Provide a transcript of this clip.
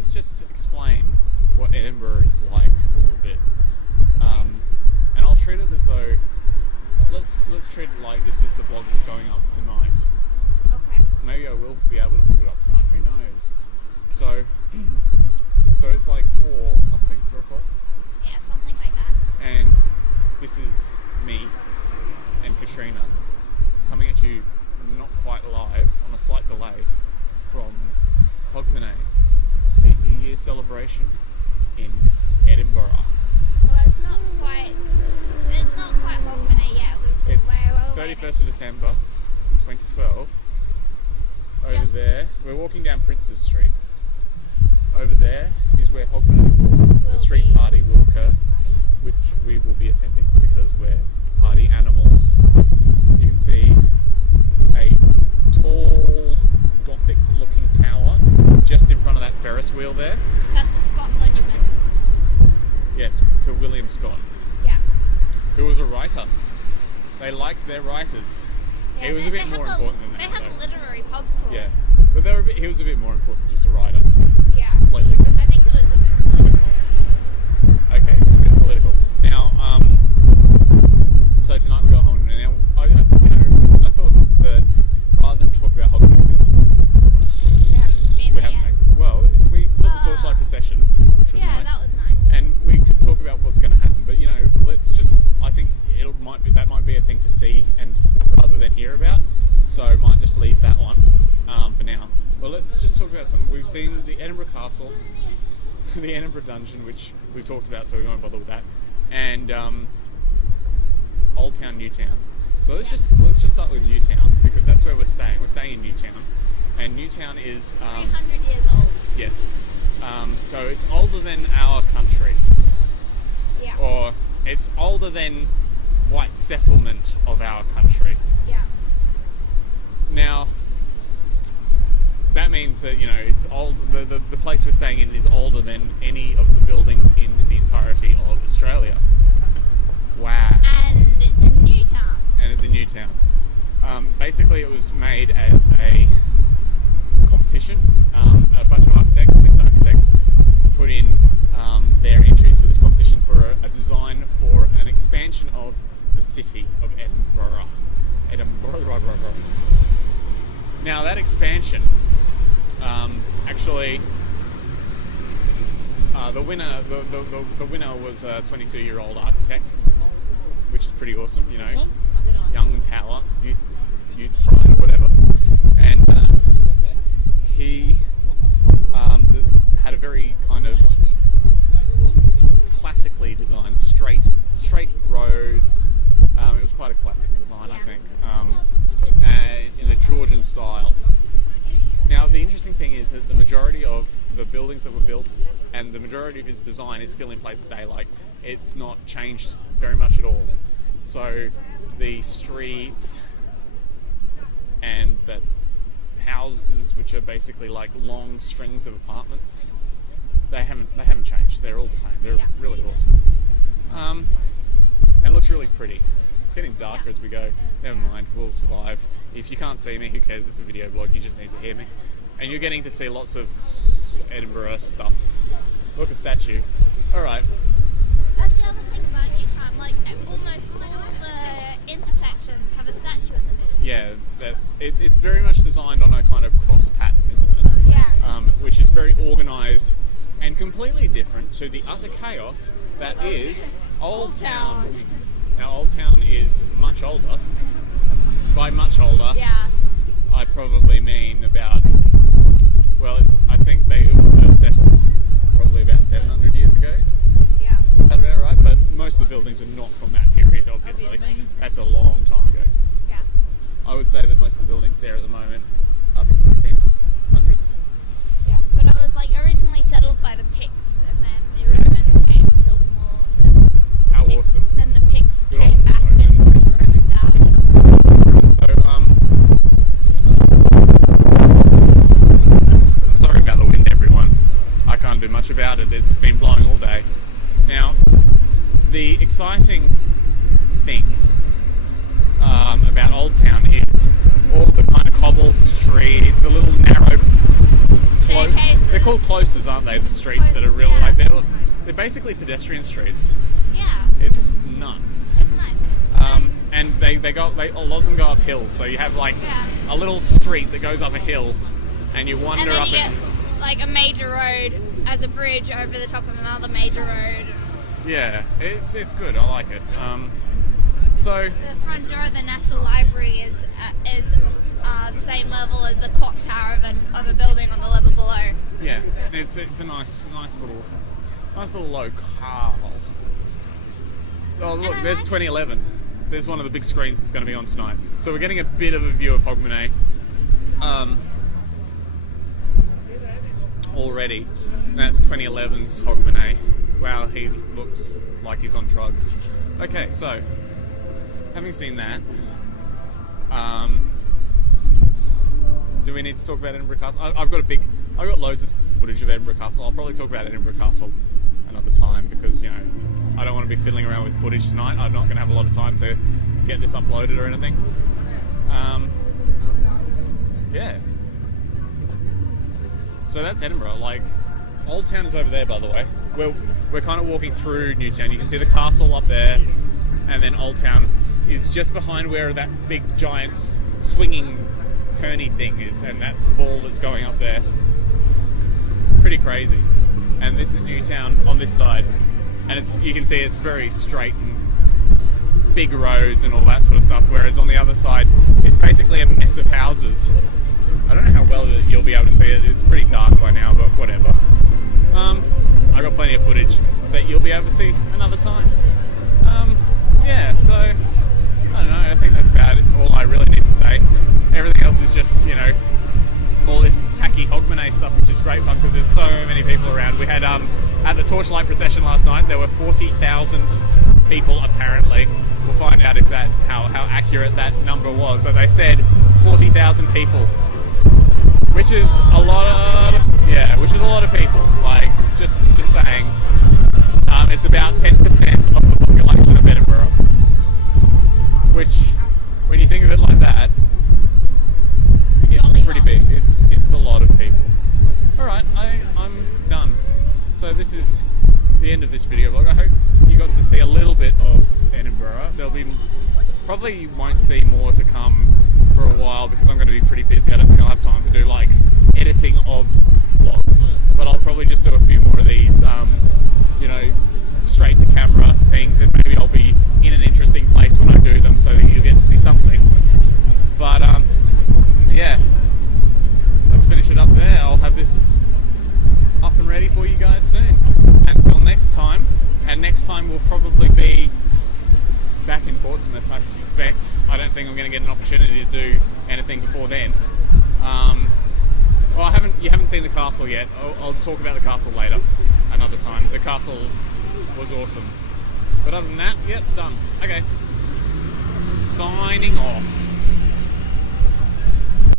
let's just explain what Edinburgh is like a little bit. And I'll treat it as though let's treat it like this is the blog that's going up tonight. Okay. Maybe I will be able to put it up tonight. Who knows? So it's like 4 o'clock. Yeah, something like that. And this is me and Katrina coming at you not quite live, on a slight delay, from Hogmanay, the New Year's celebration in Edinburgh. Well, it's not quite Hogmanay yet. It's 31st of December 2012. Over there, we're walking down Princes Street. Over there is where Hogmanay the street party will occur, which we will be attending because we're party animals. You can see a tall, Gothic-looking tower just in front of that Ferris wheel there. That's the Scott Monument. Yes, to William Scott. Yeah. Who was a writer. They liked their writers. Yeah, he was a bit more important than that. They had though. a literary pub crawl. Yeah, but he was a bit more important than just a writer, to be Yeah. completely fair. I think it was a bit political. Okay, it was a bit political. Now, so tonight we got Hogmanay. Now, I thought that rather than talk about Hogmanay, because We haven't been there yet. we saw the torchlight procession, which was nice. Yeah, that was nice. And we could talk about what's going to happen, but let's just. I think that might be a thing to see and rather than hear about. So I might just leave that one for now. Well, let's just talk about some. We've seen the Edinburgh Castle, the Edinburgh Dungeon, which we've talked about, so we won't bother with that, and Old Town, New Town. So let's just start with New Town because that's where we're staying. We're staying in New Town, and New Town is 300 years old. yes. So it's older than our country. Yeah. Or it's older than white settlement of our country. Yeah. Now, that means that, it's old. The place we're staying in is older than any of the buildings in the entirety of Australia. Wow. And it's a new town. And it's a new town. Basically, it was made as a competition. A bunch of architects, 6 architects, put in their entries for this competition for a design for an expansion of the city of Edinburgh. Now that expansion, actually, the winner was a 22-year-old architect, which is pretty awesome, young in power, youth pride or whatever, and he had a very kind of classically designed straight roads. It was quite a classic design, I think, in the Georgian style. Now, the interesting thing is that the majority of the buildings that were built and the majority of his design is still in place today. Like, it's not changed very much at all. So the streets and the houses, which are basically like long strings of apartments, they haven't changed. They're all the same. They're really awesome. And it looks really pretty. It's getting darker as we go. Never mind, we'll survive. If you can't see me, who cares? It's a video blog. You just need to hear me. And you're getting to see lots of Edinburgh stuff. Look, a statue. All right. That's the other thing about Newtown. Like, almost all the intersections have a statue in the middle. Yeah, it's very much designed on a kind of cross pattern, isn't it? Yeah. Which is very organised and completely different to the utter chaos that is Old Town. Now, Old Town is much older. By much older, Yeah. I probably mean about, I think it was first settled probably about 700 years ago. Yeah. Is that about right? But most of the buildings are not from that period, obviously. That's a long time ago. Yeah. I would say that most of the buildings there at the moment are from the 1600s. Yeah. But it was like originally settled by the Picts, and then the Romans came and killed them all. How awesome. Then the Picts Good came old back and Romans. took the Romans out. So, sorry about the wind, everyone. I can't do much about it. It's been blowing all day. Now, the exciting thing about Old Town is all the kind of cobbled streets, the little narrow staircases. They're called closes, aren't they? The streets that are really Yeah. like they're basically pedestrian streets. Yeah, It's nuts. it's nice. And a lot of them go up hills. So you have like Yeah. a little street that goes up a hill, and you wander And then up you it. get like a major road as a bridge over the top of another major road. Yeah, it's good. I like it. So The front door of the National Library is the same level as the clock tower of a building on the level below. yeah, it's a nice little locale. Oh look, And I there's like- 2011. There's one of the big screens that's going to be on tonight. So we're getting a bit of a view of Hogmanay already. And that's 2011's Hogmanay. Wow, he looks like he's on drugs. Okay, so having seen that, do we need to talk about Edinburgh Castle? I've got loads of footage of Edinburgh Castle. I'll probably talk about Edinburgh Castle another time because, you know, I don't want to be fiddling around with footage tonight. I'm not going to have a lot of time to get this uploaded or anything. Yeah. So that's Edinburgh. Like, Old Town is over there, by the way. We're kind of walking through New Town. You can see the castle up there, and then Old Town is just behind where that big giant swinging turny thing is, and that ball that's going up there. Pretty crazy. And this is New Town on this side, and you can see it's very straight and big roads and all that sort of stuff. Whereas on the other side, it's basically a mess of houses. I don't know how well you'll be able to see it. It's pretty dark by now, but whatever. I got plenty of footage that you'll be able to see another time. Yeah, so I don't know. I think that's about it. All I really need to say. Everything else is just, you know, all this tacky Hogmanay stuff, which is great fun because there's so many people around. We had at the torchlight procession last night, there were 40,000 people apparently. We'll find out if how accurate that number was. So they said 40,000 people, which is a lot of people. Like just saying, it's about 10% of the population of Edinburgh, which, when you think of it like that, it's pretty big. It's a lot of people. All right, I'm done. So this is the end of this video vlog. I hope you got to see a little bit of Edinburgh. Probably won't see more to come for a while because I'm going to be pretty busy. I don't think I'll have time to do like editing of vlogs, but I'll probably just do a few more of these, you know, straight to camera things, and maybe I'll be in an interesting place when I do them so that you get to see something. But yeah, let's finish it up there. I'll have this up and ready for you guys soon. Until next time, and next time will probably be back in Portsmouth, I suspect. I don't think I'm going to get an opportunity to do anything before then. Well, you haven't seen the castle yet. I'll talk about the castle later, another time. The castle was awesome. But other than that, yep, done. Okay. Signing off.